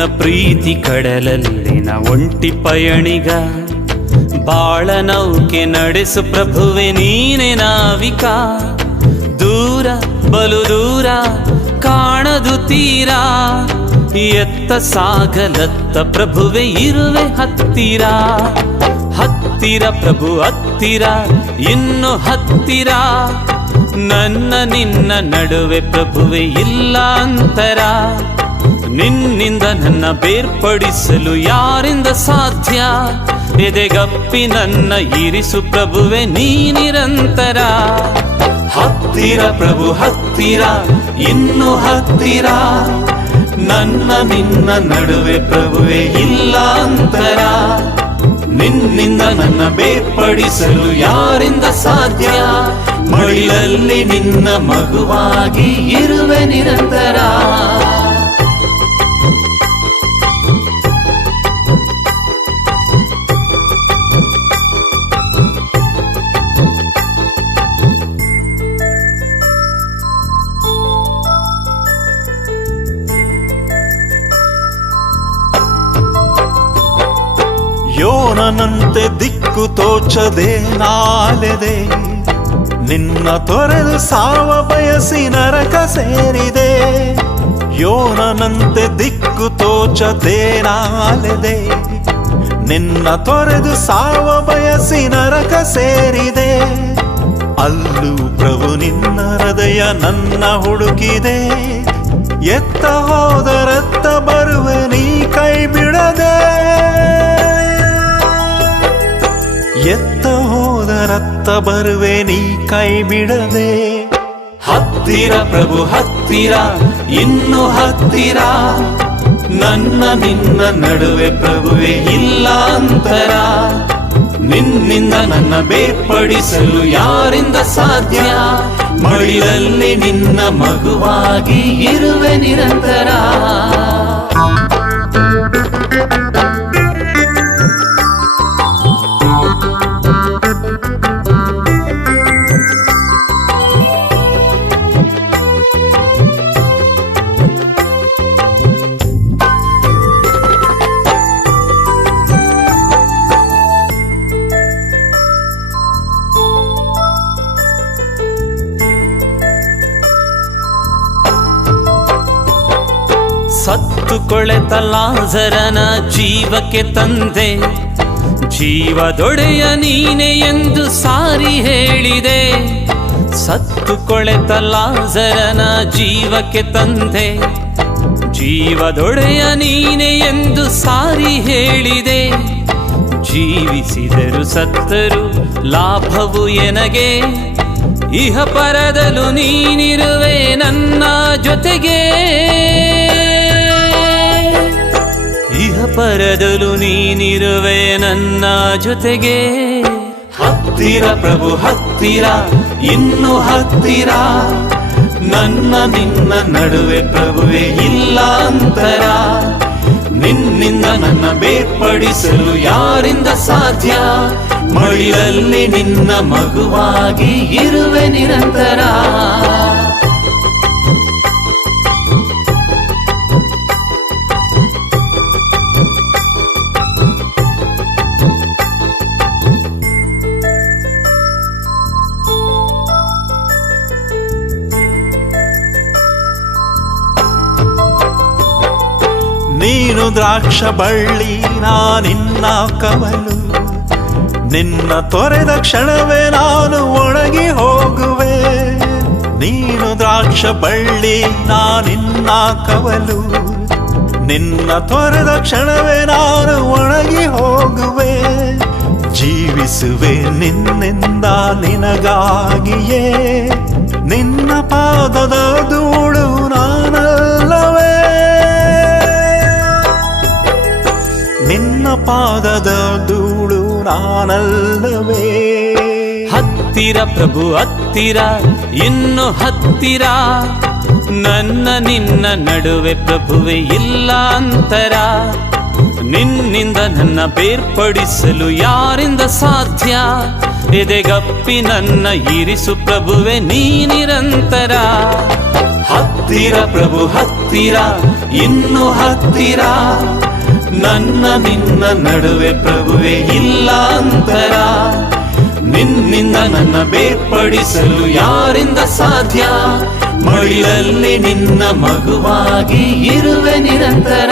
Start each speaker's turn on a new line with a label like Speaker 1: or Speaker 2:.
Speaker 1: ನಿನ್ನ ಪ್ರೀತಿ ಕಡಲಲ್ಲಿನ ಒಂಟಿ ಪಯಣಿಗ. ಬಾಳ ನೌಕೆ ನಡೆಸು ಪ್ರಭುವೆ ನೀನೆ ನಾವಿಕ. ದೂರ, ಬಲು ದೂರ, ಕಾಣದು ತೀರ. ಎತ್ತ ಸಾಗಲತ್ತ ಪ್ರಭುವೆ ಇರುವೆ ಹತ್ತಿರ. ಹತ್ತಿರ ಪ್ರಭು, ಹತ್ತಿರ, ಇನ್ನು ಹತ್ತಿರ. ನನ್ನ ನಿನ್ನ ನಡುವೆ ಪ್ರಭುವೆ ಇಲ್ಲ ಅಂತರ. ನಿನ್ನಿಂದ ನನ್ನ ಬೇರ್ಪಡಿಸಲು ಯಾರಿಂದ ಸಾಧ್ಯ? ಎದೆಗಪ್ಪಿ ನನ್ನ ಇರಿಸು ಪ್ರಭುವೆ, ನೀ ನಿರಂತರ. ಹತ್ತಿರ ಪ್ರಭು, ಹತ್ತಿರ, ಇನ್ನು ಹತ್ತಿರ. ನನ್ನ, ನಿನ್ನ ನಡುವೆ ಪ್ರಭುವೆ ಇಲ್ಲ ಅಂತರ ನಿನ್ನಿಂದ ನನ್ನ ಬೇರ್ಪಡಿಸಲು ಯಾರಿಂದ ಸಾಧ್ಯ? ಮಡಿಲಲ್ಲಿ ನಿನ್ನ ಮಗುವಾಗಿ ಇರುವೆ ನಿರಂತರ.
Speaker 2: ಯೋನನಂತೆ ದಿಕ್ಕು ತೋಚದೆ ನಾಲೆದೆ. ನಿನ್ನ ತೊರೆದು ಸಾವ ಬಯಸಿ ನರಕ ಸೇರಿದೆ. ಯೋನನಂತೆ ದಿಕ್ಕು ತೋಚದೆ ನಾಲೆದೆ. ನಿನ್ನ ತೊರೆದು ಸಾವ ಬಯಸಿ ನರಕ ಸೇರಿದೆ. ಅಲ್ಲೂ ಪ್ರಭು ನಿನ್ನ ಹೃದಯ ನನ್ನ ಹುಡುಕಿದೆ. ಎತ್ತ ಹೋದರತ್ತ ಬರುವ ನೀ ಕೈ ಬಿಡದೆ. ಹೋದರತ್ತ ಬರುವೆ ನೀ ಕೈ ಬಿಡದೆ.
Speaker 1: ಹತ್ತಿರ ಪ್ರಭು, ಹತ್ತಿರ, ಇನ್ನು ಹತ್ತಿರ. ನನ್ನ ನಿನ್ನ ನಡುವೆ ಪ್ರಭುವೆ ಇಲ್ಲ ಅಂತರ ನಿನ್ನಿಂದ ನನ್ನ ಬೇರ್ಪಡಿಸಲು ಯಾರಿಂದ ಸಾಧ್ಯ? ಮಡಿಲಲ್ಲಿ ನಿನ್ನ ಮಗುವಾಗಿ ಇರುವೆ ನಿರಂತರ. ಸತ್ತು ಕೊಳೆತ ಲಾಜರನ ಜೀವಕ್ಕೆ ತಂದೆ. ಜೀವದೊಡೆಯ ನೀನೆ ಎಂದು ಸಾರಿ ಹೇಳಿದೆ. ಸತ್ತು ಕೊಳೆತ ಲಾಜರನ ಜೀವಕ್ಕೆ ತಂದೆ. ಜೀವದೊಡೆಯ ನೀನೆ ಎಂದು ಸಾರಿ ಹೇಳಿದೆ. ಜೀವಿಸಿದರು ಸತ್ತರು ಲಾಭವು ಎನಗೆ. ಇಹ ಪರದಲು ನೀನಿರುವೆ ನನ್ನ ಜೊತೆಗೆ. ಪರದಲು ನೀನಿರುವೆ ನನ್ನ ಜೊತೆಗೆ. ಹತ್ತಿರ ಪ್ರಭು, ಹತ್ತಿರ, ಇನ್ನು ಹತ್ತಿರ. ನನ್ನ, ನಿನ್ನ ನಡುವೆ ಪ್ರಭುವೆ ಇಲ್ಲ ಅಂತರ. ನಿನ್ನಿಂದ ನನ್ನ ಬೇರ್ಪಡಿಸಲು ಯಾರಿಂದ ಸಾಧ್ಯ? ಮಡಿಲಲ್ಲಿ ನಿನ್ನ ಮಗುವಾಗಿ ಇರುವೆ ನಿರಂತರ.
Speaker 2: ನೀನು ದ್ರಾಕ್ಷ ಬಳ್ಳಿ, ನಾನಿನ್ನ ಕವಲು. ನಿನ್ನ ತೊರೆದ ಕ್ಷಣವೇ ನಾನು ಒಣಗಿ ಹೋಗುವೆ. ನೀನು ದ್ರಾಕ್ಷ ಬಳ್ಳಿ, ನಾನಿನ್ನ ಕವಲು. ನಿನ್ನ ತೊರೆದ ಕ್ಷಣವೇ ನಾನು ಒಣಗಿ ಹೋಗುವೆ. ಜೀವಿಸುವೆ ನಿನ್ನಿಂದ ನಿನಗಾಗಿಯೇ. ನಿನ್ನ ಪಾದದ ನಿನ್ನ ಪಾದದ ಧೂಳು ನಾನಲ್ಲವೇ?
Speaker 1: ಹತ್ತಿರ ಪ್ರಭು, ಹತ್ತಿರ, ಇನ್ನು ಹತ್ತಿರ. ನನ್ನ, ನಿನ್ನ ನಡುವೆ ಪ್ರಭುವೆ ಇಲ್ಲ ಅಂತರ. ನಿನ್ನಿಂದ ನನ್ನ ಬೇರ್ಪಡಿಸಲು ಯಾರಿಂದ ಸಾಧ್ಯ? ಎದೆಗಪ್ಪಿ ನನ್ನ ಇರಿಸು ಪ್ರಭುವೆ, ನೀ ನಿರಂತರ. ಹತ್ತಿರ ಪ್ರಭು, ಹತ್ತಿರ, ಇನ್ನು ಹತ್ತಿರ. ನನ್ನ ನಿನ್ನ ನಡುವೆ ಪ್ರಭುವೆ ಇಲ್ಲ ಅಂತರ ನಿನ್ನಿಂದ ನನ್ನ ಬೇರ್ಪಡಿಸಲು ಯಾರಿಂದ ಸಾಧ್ಯ? ಮಡಿಲಲ್ಲಿ ನಿನ್ನ ಮಗುವಾಗಿ ಇರುವೆ ನಿರಂತರ.